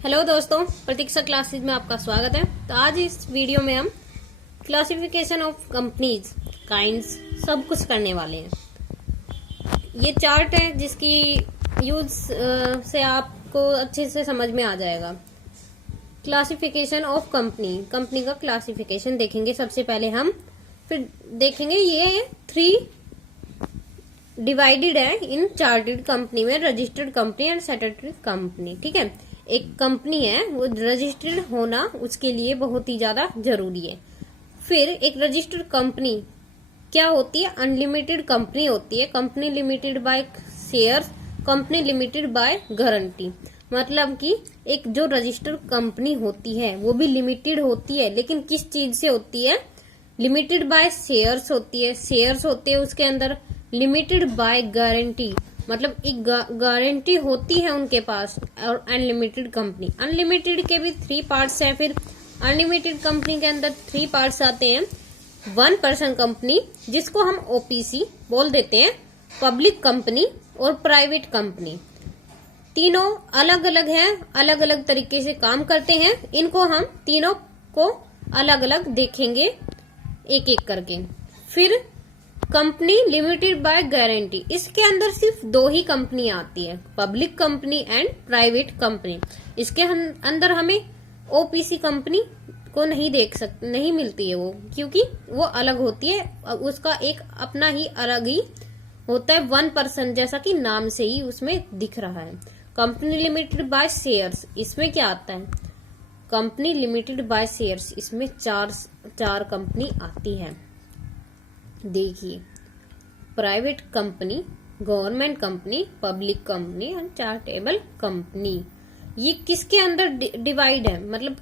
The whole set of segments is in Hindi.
हेलो दोस्तों, प्रतीक्षा क्लासेज में आपका स्वागत है। तो आज इस वीडियो में हम क्लासिफिकेशन ऑफ कंपनीज, काइंड्स सब कुछ करने वाले हैं। ये चार्ट है जिसकी यूज से आपको अच्छे से समझ में आ जाएगा। क्लासिफिकेशन ऑफ कंपनी, कंपनी का क्लासिफिकेशन देखेंगे सबसे पहले हम, फिर देखेंगे ये 3 डिवाइडेड है इन चार्टेड कंपनी में, registered company and statutory company. ठीक है, एक कंपनी है वो रजिस्टर्ड होना उसके लिए बहुत ही ज्यादा जरूरी है। फिर एक रजिस्टर्ड कंपनी क्या होती है? अनलिमिटेड कंपनी होती है। Company limited by shares, company limited by guarantee. मतलब कि एक जो रजिस्टर्ड कंपनी होती है वो भी लिमिटेड होती है, लेकिन किस चीज से होती है? लिमिटेड बाय शेयर्स होती है, शेयर्स होते हैं उसके अंदर। लिमिटेड बाय गारंटी, मतलब एक गारंटी होती है उनके पास। और अनलिमिटेड कंपनी, अनलिमिटेड के भी 3 पार्ट्स हैं। फिर अनलिमिटेड कंपनी के अंदर 3 पार्ट्स आते हैं। 1 पर्सन कंपनी, जिसको हम ओपीसी बोल देते हैं, पब्लिक कंपनी और प्राइवेट कंपनी। तीनों अलग अलग हैं, अलग अलग तरीके से काम करते हैं। इनको हम तीनों को अलग अलग देखेंगे एक एक करके। फिर कंपनी लिमिटेड बाय गारंटी, इसके अंदर सिर्फ 2 ही कंपनी आती है, public company and private company. इसके अंदर हमें ओपीसी कंपनी को नहीं मिलती है वो, क्योंकि वो अलग होती है। उसका एक अपना ही अलग ही होता है, 1 पर्सन, जैसा कि नाम से ही उसमें दिख रहा है। कंपनी लिमिटेड बाय शेयर्स, इसमें क्या आता है? कंपनी लिमिटेड बाय शेयर्स, इसमें चार कंपनी आती है। देखिए, private company, government company, public company and charitable company. ये किसके अंदर डिवाइड है? मतलब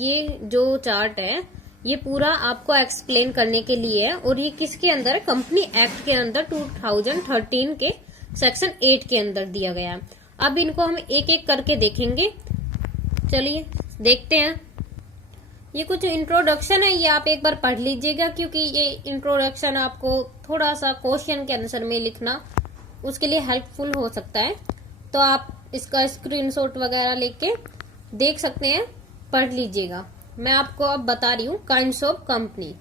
ये जो चार्ट है ये पूरा आपको एक्सप्लेन करने के लिए है। और ये किसके अंदर है? कंपनी एक्ट के अंदर 2013 के सेक्शन 8 के अंदर दिया गया है। अब इनको हम एक एक करके देखेंगे। चलिए देखते हैं। ये कुछ इंट्रोडक्शन है, ये आप एक बार पढ़ लीजिएगा, क्योंकि ये इंट्रोडक्शन आपको थोड़ा सा क्वेश्चन के आंसर में लिखना उसके लिए हेल्पफुल हो सकता है। तो आप इसका स्क्रीनशॉट वगैरह लेके देख सकते हैं, पढ़ लीजिएगा। मैं आपको अब बता रही हूँ काइंड्स ऑफ कंपनी।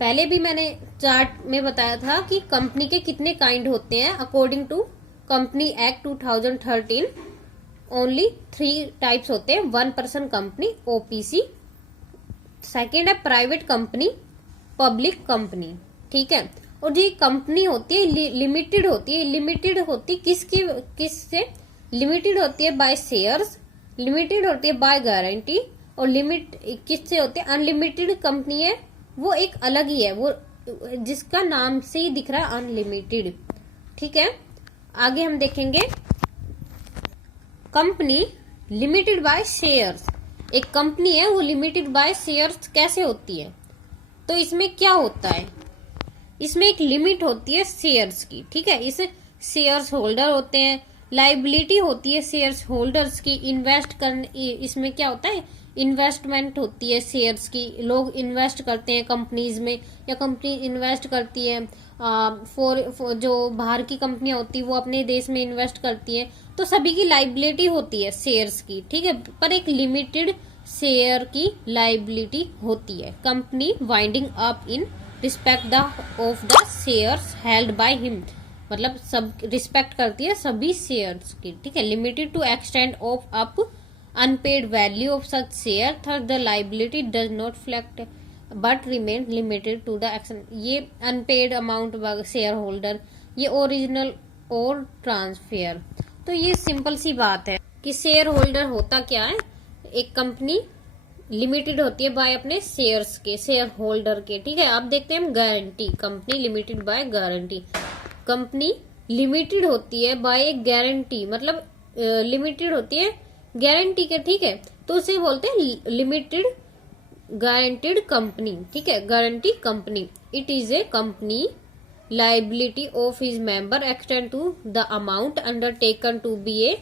पहले भी मैंने चार्ट में बताया था कि कंपनी के कितने काइंड होते हैं। According to company act 2013 only 3 types होते हैं। 1 पर्सन कंपनी, ओपीसी। सेकेंड है प्राइवेट कंपनी, पब्लिक कंपनी। ठीक है, और जो कंपनी होती है लिमिटेड होती है। लिमिटेड होती किससे? लिमिटेड होती है बाय शेयर्स, लिमिटेड होती है बाय गारंटी, और लिमिट किससे होती है? अनलिमिटेड कंपनी है वो एक अलग ही है, वो जिसका नाम से ही दिख रहा है अनलिमिटेड। ठीक है, आगे हम देखेंगे कंपनी लिमिटेड बाय शेयर्स। एक कंपनी है वो लिमिटेड बाय शेयर्स कैसे होती है? तो इसमें क्या होता है? इसमें एक लिमिट होती है शेयर्स की। ठीक है, इस शेयर्स होल्डर होते हैं, लाइबिलिटी होती है शेयर्स होल्डर्स की। इन्वेस्ट करने, इसमें क्या होता है? इन्वेस्टमेंट होती है शेयर्स की। लोग इन्वेस्ट करते हैं कंपनीज में, या कंपनी इन्वेस्ट करती है। जो बाहर की कंपनियां होती है वो अपने देश में इन्वेस्ट करती है। तो सभी की लाइबिलिटी होती है शेयर्स की। ठीक है, पर एक लिमिटेड शेयर की लाइबिलिटी होती है। Company winding up in respect of the shares held by him, मतलब सब रिस्पेक्ट करती है सभी शेयर्स की। ठीक है, limited to extend of up unpaid value of such share, third the liability does not affect but remain limited to the action. ये अनपेड अमाउंट शेयर होल्डर, ये ओरिजिनल और ट्रांसफर। तो ये सिंपल सी बात है कि शेयर होल्डर होता क्या है? एक कंपनी लिमिटेड होती है बाय अपने शेयर्स के, शेयर होल्डर के। ठीक है, अब देखते हैं guarantee. Company limited by guarantee, company limited होती है बाय एक गारंटी, मतलब लिमिटेड होती है गारंटी के। ठीक है, तो उसे बोलते हैं लिमिटेड गारंटीड कंपनी। ठीक है, guarantee company. It is a company liability of his member extend to the amount undertaken to be a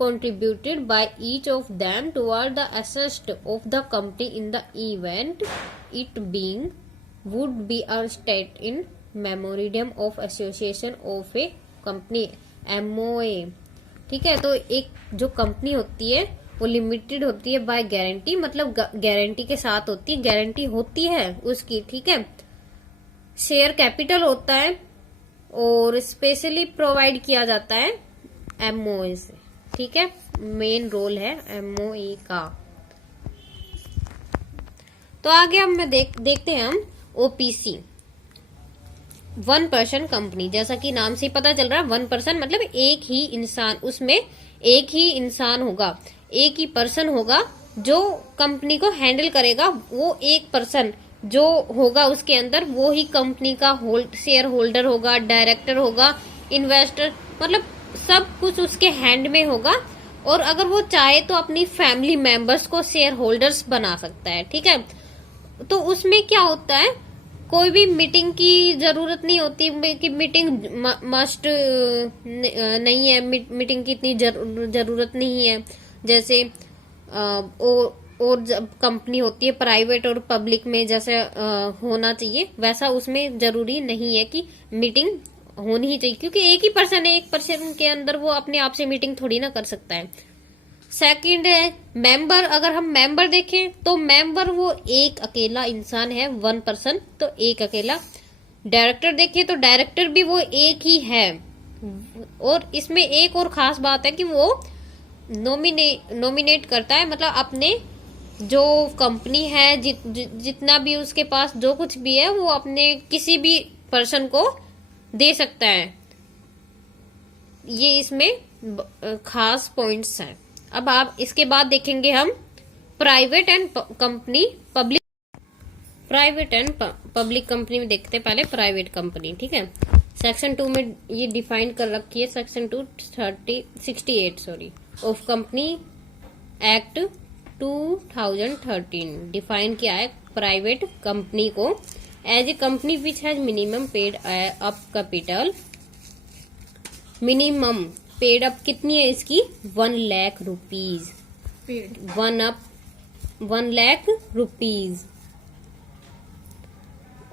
contributed by each of them toward the assets of the company in the event it being would be a state in memorandum of association of a company, MOA। ठीक है, तो एक जो कंपनी होती है वो लिमिटेड होती है बाय गारंटी, मतलब गारंटी के साथ होती है, गारंटी होती है उसकी, ठीक है। शेयर कैपिटल होता है और स्पेशली प्रोवाइड किया जाता है एमओए से, ठीक है। मेन रोल है एमओए का। तो आगे हम देखते हैं हम ओपीसी, 1 पर्सन कंपनी। जैसा कि नाम से ही पता चल रहा है 1 पर्सन मतलब एक ही इंसान, उसमें एक ही इंसान होगा, एक ही पर्सन होगा जो कंपनी को हैंडल करेगा। वो एक पर्सन जो होगा उसके अंदर, वो ही कंपनी का शेयर होल्डर होगा, डायरेक्टर होगा, इन्वेस्टर, मतलब सब कुछ उसके हैंड में होगा। और अगर वो चाहे तो अपनी फैमिली मेंबर्स को शेयर होल्डर्स बना सकता है, ठीक है। तो उसमें क्या होता है, कोई भी मीटिंग की जरूरत नहीं होती कि मीटिंग मस्ट नहीं है, मीटिंग की इतनी जरूरत नहीं है। जैसे और जब कंपनी होती है प्राइवेट और पब्लिक में जैसे होना चाहिए, वैसा उसमें जरूरी नहीं है कि मीटिंग होनी ही चाहिए, क्योंकि एक ही पर्सन है, एक पर्सन के अंदर वो अपने आप से मीटिंग थोड़ी ना कर सकता है। सेकंड है मेंबर। अगर हम मेंबर देखें तो मेंबर वो एक अकेला इंसान है, 1 पर्सन, तो एक अकेला। डायरेक्टर देखें तो डायरेक्टर भी वो एक ही है। और इसमें एक और खास बात है कि वो नॉमिनेट करता है, मतलब अपने जो कंपनी है जितना भी उसके पास जो कुछ भी है वो अपने किसी भी पर्सन को दे सकता है। ये इसमें खास पॉइंट्स हैं। अब आप इसके बाद देखेंगे हम private and company public. Private and public company में देखते हैं पहले प्राइवेट कंपनी, ठीक है। सेक्शन 2 में ये डिफाइन कर रखी है, section 268 of company act 2013 define किया है प्राइवेट कंपनी को as a company which has minimum paid up capital. Minimum paid up कितनी है इसकी, 1 लाख रुपीज, 1 लाख रुपीज।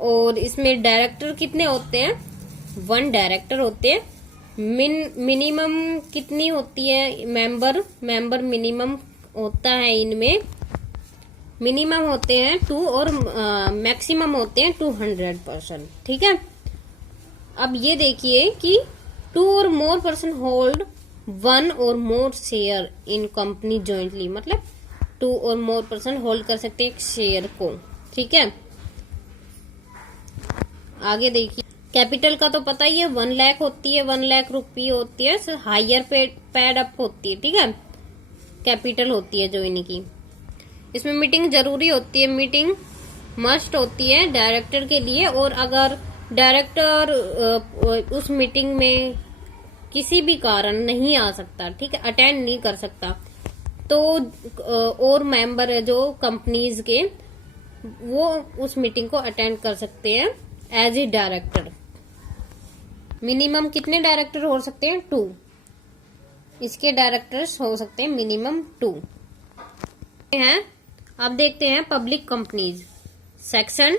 और इसमें डायरेक्टर कितने होते हैं, 1 डायरेक्टर होते हैं। मिनिमम कितनी होती है, मेंबर मिनिमम होता है, इनमें मिनिमम होते हैं 2 और मैक्सिमम होते हैं 200%, ठीक है। अब ये देखिए कि 2 और मोर पर्सन होल्ड 1 और मोर शेयर इन कंपनी जॉइंटली, मतलब 2 और मोर पर्सन होल्ड कर सकते हैं एक शेयर को, ठीक है। आगे देखिए कैपिटल का तो पता ही है, 1 लाख होती है, 1 लाख रुपये होती है, हायर पेड अप होती है, ठीक है। कैपिटल होती है जो इनकी। इसमें मीटिंग जरूरी होती है, मीटिंग मस्ट होती है डायरेक्टर के लिए। और अगर डायरेक्टर उस मीटिंग में किसी भी कारण नहीं आ सकता, ठीक है, अटेंड नहीं कर सकता, तो और मेंबर है जो कंपनीज के, वो उस मीटिंग को अटेंड कर सकते हैं एज ए डायरेक्टर। मिनिमम कितने डायरेक्टर हो सकते हैं, 2। इसके डायरेक्टर्स हो सकते हैं मिनिमम 2 हैं। अब देखते हैं public companies. Section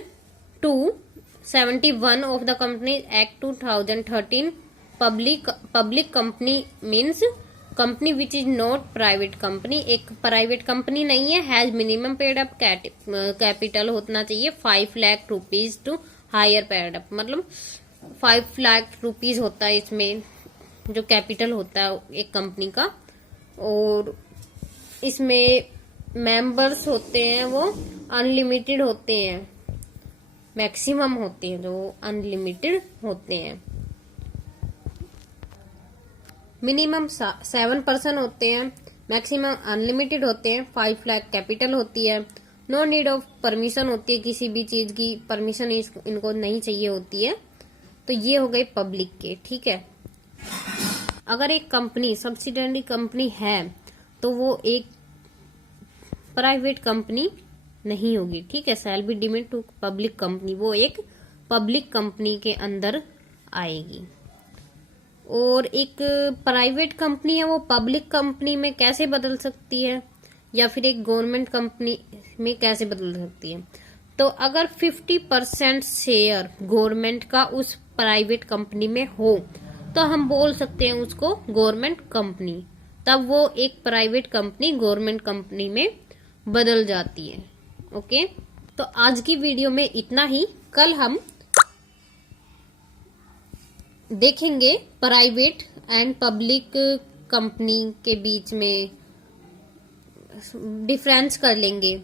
271 of the companies act 2013 public company means company which is not private company. एक प्राइवेट कंपनी नहीं है, has minimum paid up capital होना चाहिए 5 lakh rupees to higher paid up, मतलब 5 लाख रुपीज होता है इसमें जो कैपिटल होता है एक कंपनी का। और इसमें मेंबर्स होते हैं वो अनलिमिटेड होते हैं, मैक्सिमम होते हैं जो अनलिमिटेड होते हैं। मिनिमम 7 पर्सन होते हैं, मैक्सिमम अनलिमिटेड होते हैं, 5 लाख कैपिटल होती है। नो नीड ऑफ परमिशन होती है, किसी भी चीज की परमिशन इनको नहीं चाहिए होती है। तो ये हो गई पब्लिक के, ठीक है। अगर एक कंपनी सब्सिडरी कंपनी है तो वो एक प्राइवेट कंपनी नहीं होगी, ठीक है। Shall be deemed to public company, वो एक पब्लिक कंपनी के अंदर आएगी। और एक प्राइवेट कंपनी है वो पब्लिक कंपनी में कैसे बदल सकती है, या फिर एक गवर्नमेंट कंपनी में कैसे बदल सकती है। तो अगर 50% शेयर गवर्नमेंट का उस प्राइवेट कंपनी में हो तो हम बोल सकते हैं उसको गवर्नमेंट कंपनी। तब वो एक प्राइवेट कंपनी गवर्नमेंट कंपनी में बदल जाती है। ओके, तो आज की वीडियो में इतना ही। कल हम देखेंगे प्राइवेट एंड पब्लिक कंपनी के बीच में डिफरेंस कर लेंगे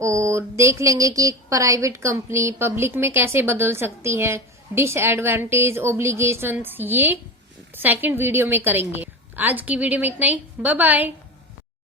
और देख लेंगे कि एक प्राइवेट कंपनी पब्लिक में कैसे बदल सकती है, डिसएडवांटेज, ओब्लिगेशंस, ये सेकंड वीडियो में करेंगे। आज की वीडियो में इतना ही। Bye bye.